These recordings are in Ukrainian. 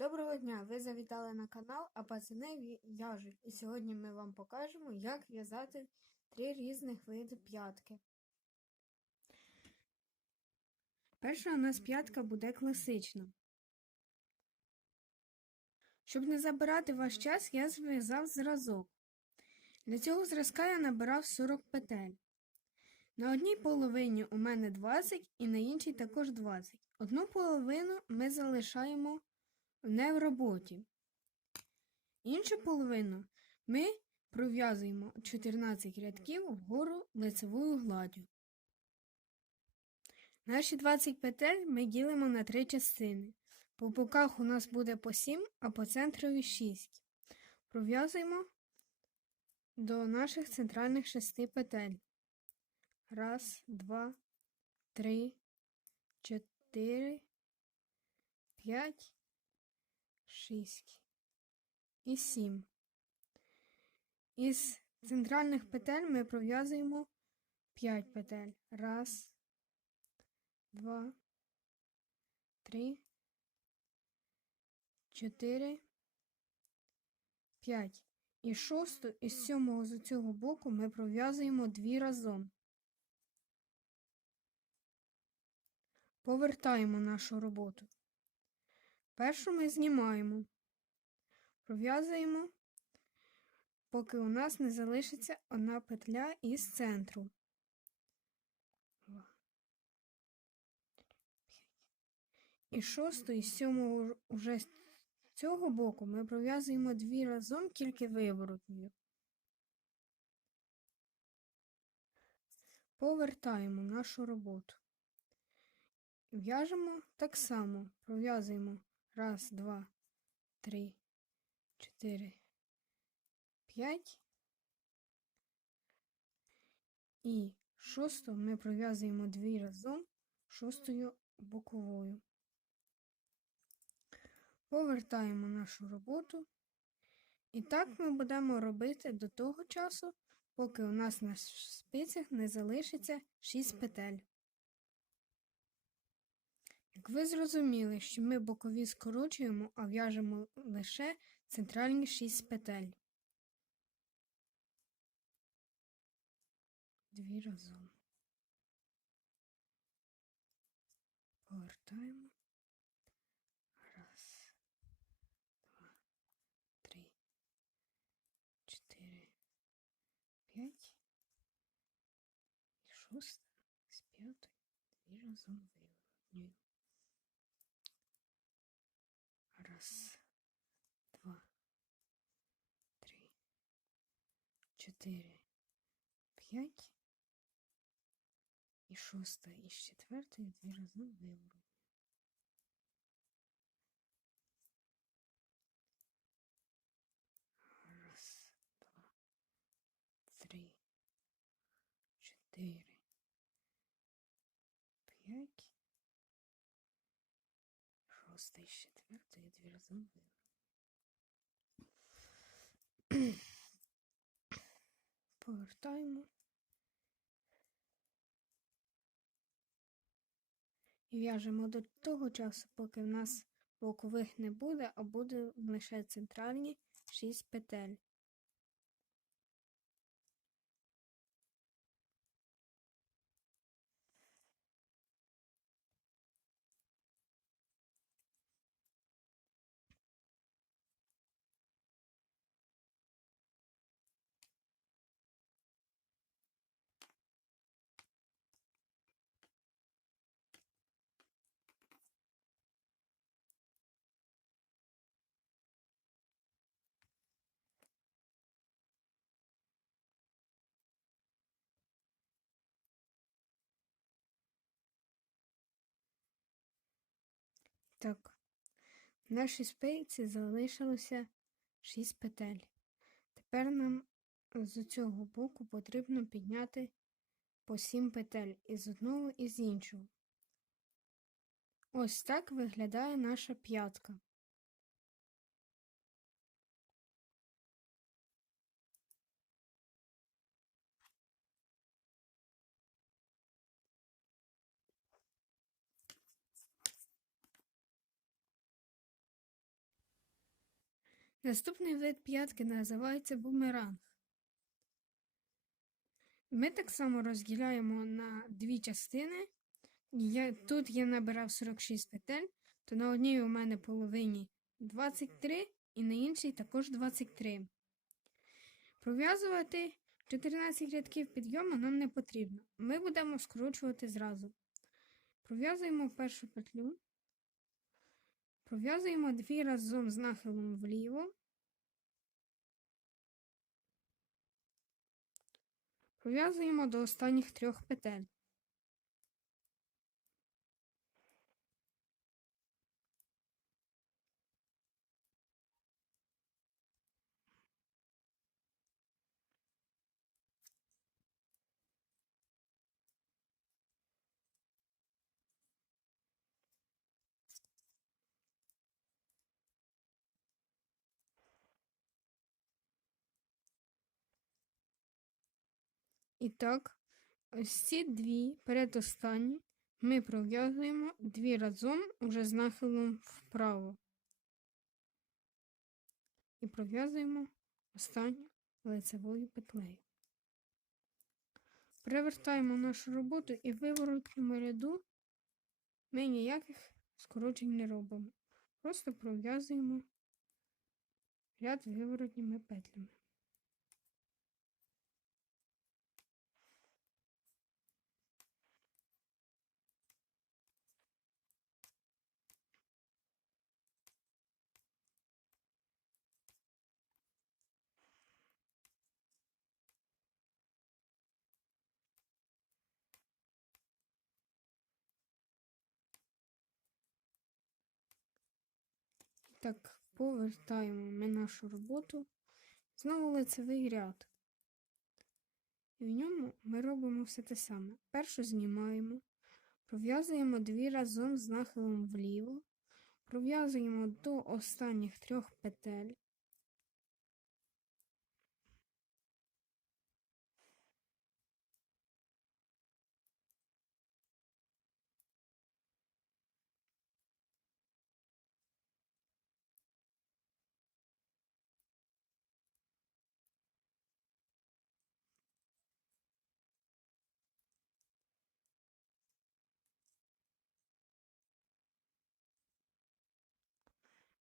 Доброго дня! Ви завітали на канал, а пацани в'яжуть. І сьогодні ми вам покажемо, як в'язати три різних види п'ятки. Перша у нас п'ятка буде класична. Щоб не забирати ваш час, я зв'язав зразок. Для цього зразка я набирав 40 петель. На одній половині у мене 20 і на іншій також 20. Одну половину ми залишаємо не в роботі. Іншу половину ми пров'язуємо 14 рядків вгору лицевою гладдю. Наші 20 петель ми ділимо на три частини. По боках у нас буде по 7, а по центрові 6. Пров'язуємо до наших центральних шести петель. Раз, два, три, чотири, п'ять, шість і сім. Із центральних петель ми пров'язуємо 5 петель. Раз, два, три, чотири, п'ять. І шосту із сьомого з цього боку ми пров'язуємо дві разом. Повертаємо нашу роботу. Першу ми знімаємо, пров'язуємо, поки у нас не залишиться одна петля із центру. І шосту і сьомого ж- уже з цього боку ми пров'язуємо дві разом, тільки виворотньою. Повертаємо нашу роботу. В'яжемо так само, пров'язуємо раз, два, три, чотири, п'ять. І шосту ми пров'язуємо дві разом шостою боковою. Повертаємо нашу роботу. І так ми будемо робити до того часу, поки у нас на спицях не залишиться 6 петель. Як ви зрозуміли, що ми бокові скорочуємо, а в'яжемо лише центральні 6 петель. Дві разом. Повертаємо. Раз, два, три, чотири, п'ять. І шоста з п'ятою дві разом виворотнюю. Раз, два, три, чотири, п'ять. І шоста із четвертої дві разом виворотню. Раз, два, три, чотири, п'ять. Шоста із четвертої дві разом виворотню. Повертаємо. І в'яжемо до того часу, поки в нас бокових не буде, а буде лише центральні 6 петель. Так, в нашій спейці залишилося 6 петель. Тепер нам з цього боку потрібно підняти по 7 петель із одного і з іншого. Ось так виглядає наша п'ятка. Наступний вид п'ятки називається бумеранг. Ми так само розділяємо на дві частини. Я, тут я набирав 46 петель, то на одній у мене половині 23 і на іншій також 23. Пров'язувати 14 рядків підйому нам не потрібно. Ми будемо скручувати зразу. Пров'язуємо першу петлю, пров'язуємо дві разом з нахилом вліво. Пров'язуємо до останніх трьох петель. І так, ось ці дві передостанні ми пров'язуємо дві разом уже з нахилом вправо. І пров'язуємо останню лицевою петлею. Перевертаємо нашу роботу і в виворотному ряду ми ніяких скорочень не робимо. Просто пров'язуємо ряд виворотніми петлями. Так, повертаємо ми нашу роботу. Знову лицевий ряд. І в ньому ми робимо все те саме. Першу знімаємо, пров'язуємо дві разом з нахилом вліво, пров'язуємо до останніх трьох петель.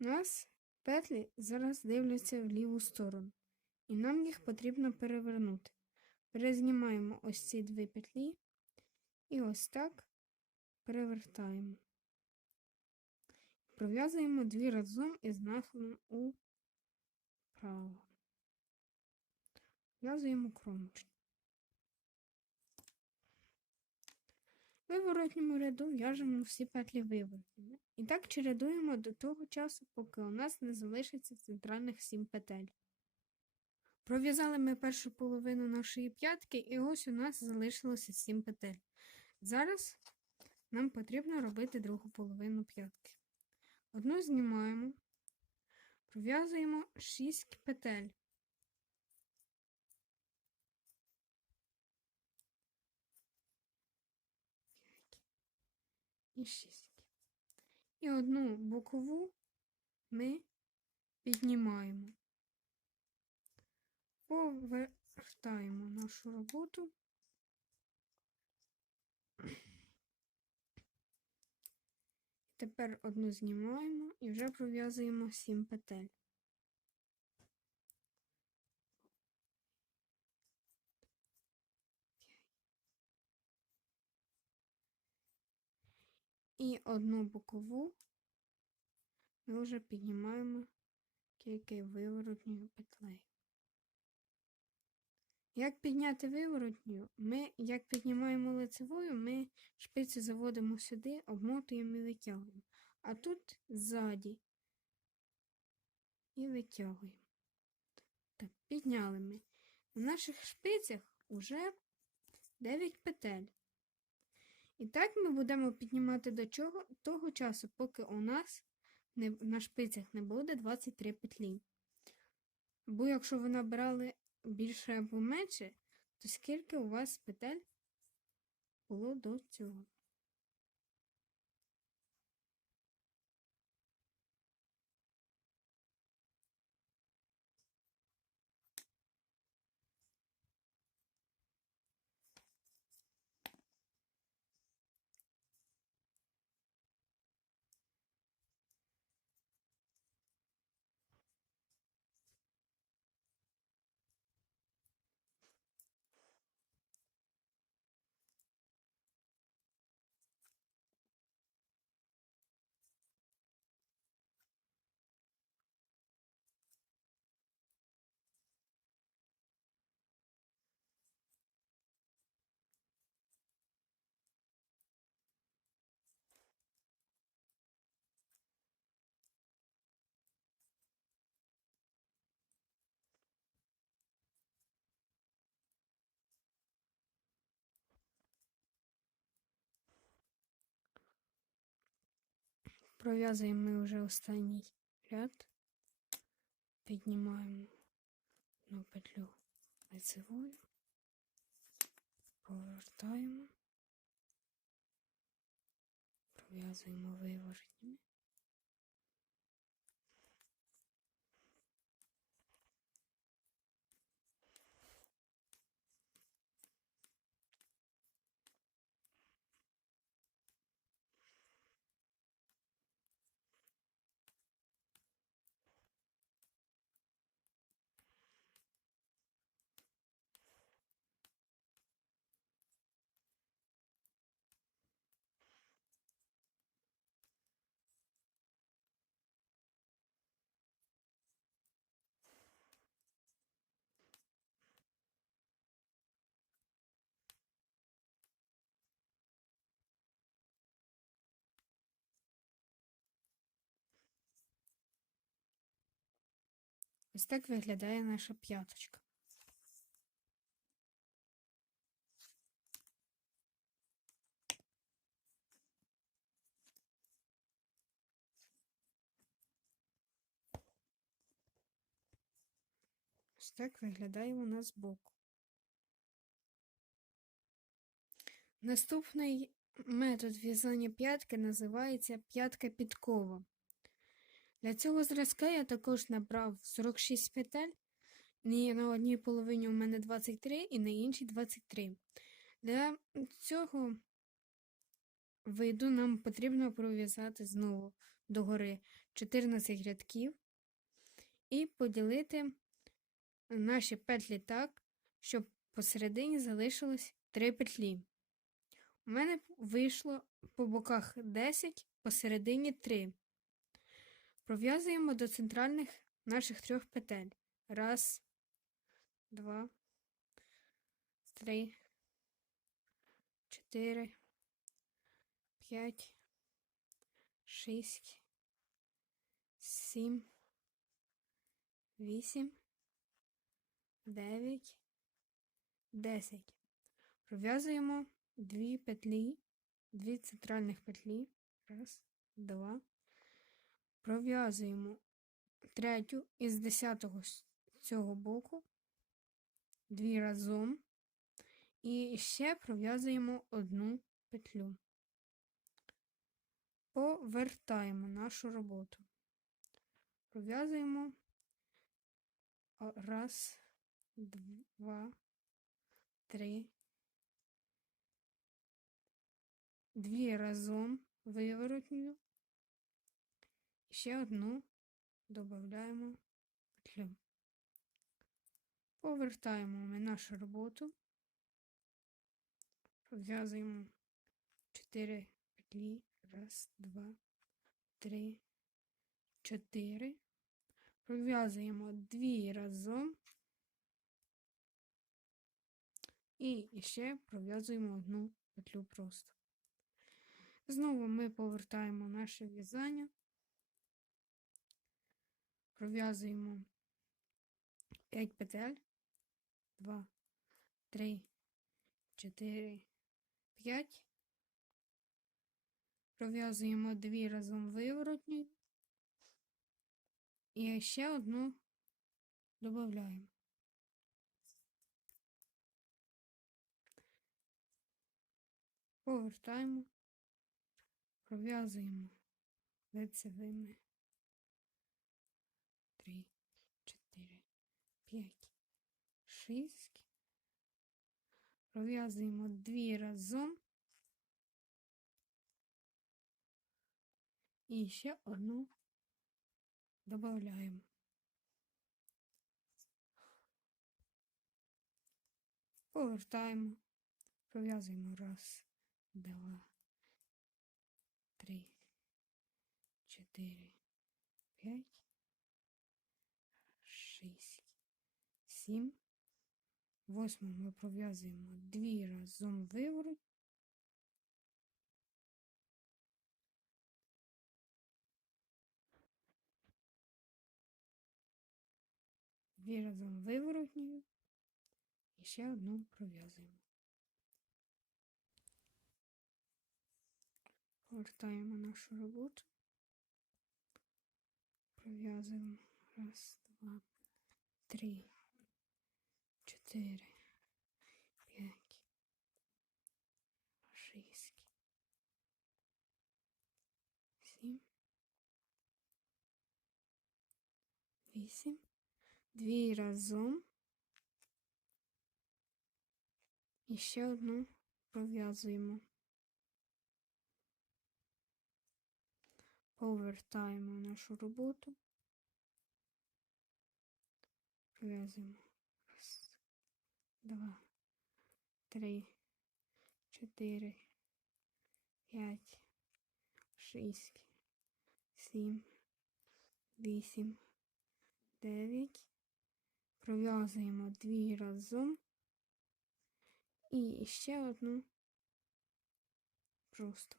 Нас петлі зараз дивляться в ліву сторону, і нам їх потрібно перевернути. Перезнімаємо ось ці дві петлі і ось так перевертаємо. Пров'язуємо дві разом із нахилом управо. В'язуємо кромочку. Виворотньому ряду в'яжемо всі петлі виворотніми. І так чередуємо до того часу, поки у нас не залишиться центральних 7 петель. Пров'язали ми першу половину нашої п'ятки, і ось у нас залишилося 7 петель. Зараз нам потрібно робити другу половину п'ятки. Одну знімаємо, пров'язуємо 6 петель. І шістки. І одну бокову ми піднімаємо, повертаємо нашу роботу. Тепер одну знімаємо і вже пров'язуємо 7 петель. І одну бокову ми вже піднімаємо тільки виворотньою петлею. Як підняти виворотню, ми, як піднімаємо лицевою, ми шпицю заводимо сюди, обмотуємо і витягуємо. А тут ззаді і витягуємо. Так, підняли ми. На наших шпицях вже 9 петель. І так ми будемо піднімати до чого, того часу, поки у нас не, на шпицях не буде 23 петлі. Бо якщо ви набрали більше або менше, то скільки у вас петель було до цього. Пров'язуємо ми вже останній ряд, піднімаємо одну петлю лицевою, повертаємо, пров'язуємо виворотніми. Ось так виглядає наша п'яточка. Ось так виглядає вона збоку. Наступний метод в'язання п'ятки називається п'ятка підкова. Для цього зразка я також набрав 46 петель. На одній половині у мене 23 і на іншій 23. Для цього виду нам потрібно пров'язати знову догори 14 рядків і поділити наші петлі так, щоб посередині залишилось 3 петлі. У мене вийшло по боках 10, посередині 3. Пров'язуємо до центральних наших трьох петель. Раз, два, три, чотири, п'ять, шість, сім, вісім, дев'ять, десять. Пров'язуємо дві петлі, дві центральних петлі. Раз, два. Пров'язуємо третю із десятого з цього боку, дві разом, і ще пров'язуємо одну петлю. Повертаємо нашу роботу. Пров'язуємо раз, два, три, дві разом виворотню. Ще одну додаємо петлю. Повертаємо ми нашу роботу, пров'язуємо 4 петлі. Раз, два, три, чотири. Пров'язуємо дві разом і ще пров'язуємо одну петлю просто. Знову ми повертаємо наше в'язання пров'язуємо 5 петель, 2, 3, 4, 5. Пров'язуємо дві разом виворотні і ще одну додаємо. Повертаємо, пров'язуємо лицевими 6. Пров'язуємо дві разом. І ще одну додаємо. Повертаємо, пров'язуємо раз, два, три, чотири, п'ять, шість, сім, Восьму ми пров'язуємо дві разом виворот. Дві разом виворотньою і ще одну пров'язуємо. Повертаємо нашу роботу. Пров'язуємо. Раз, два, три, чотири, п'ять, шість, сім, вісім. Дві разом. І ще одну пров'язуємо. Повертаємо нашу роботу. Пров'язуємо. Два, три, чотири, п'ять, шість, сім, вісім, дев'ять. Пров'язуємо дві разом. І ще одну просто.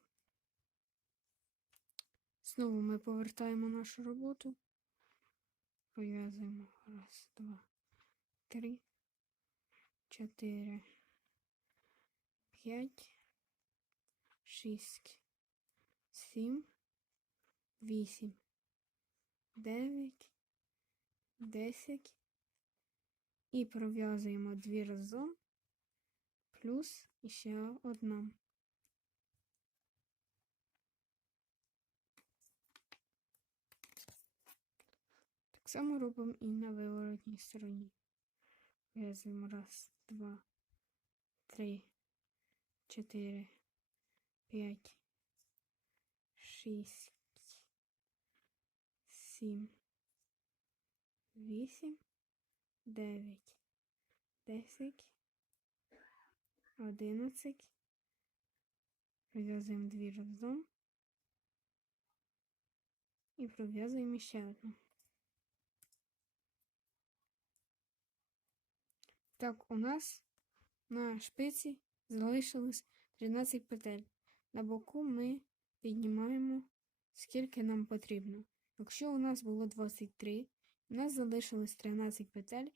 Знову ми повертаємо нашу роботу. Пров'язуємо раз, два, три, чотири, п'ять, шість, сім, вісім, дев'ять, десять. І пров'язуємо дві разом плюс ще одна. Так само робимо і на виворотній стороні. В'язуємо раз, два, три, чотири, п'ять, шість, сім, вісім, дев'ять, десять. 11. Пров'язуємо дві разом і пров'язуємо ще одну. Так, у нас на шпиці залишилось 13 петель. На боку ми піднімаємо, скільки нам потрібно. Якщо у нас було 23, у нас залишилось 13 петель,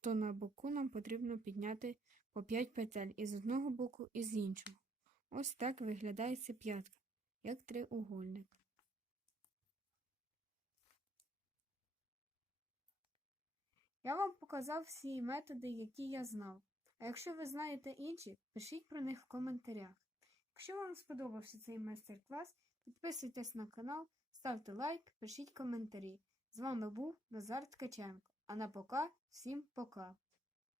то на боку нам потрібно підняти по 5 петель із одного боку і з іншого. Ось так виглядає ця п'ятка, як триугольник. Я вам показав всі методи, які я знав. А якщо ви знаєте інші, пишіть про них в коментарях. Якщо вам сподобався цей майстер-клас, підписуйтесь на канал, ставте лайк, пишіть коментарі. З вами був Назар Ткаченко. А на пока всім пока!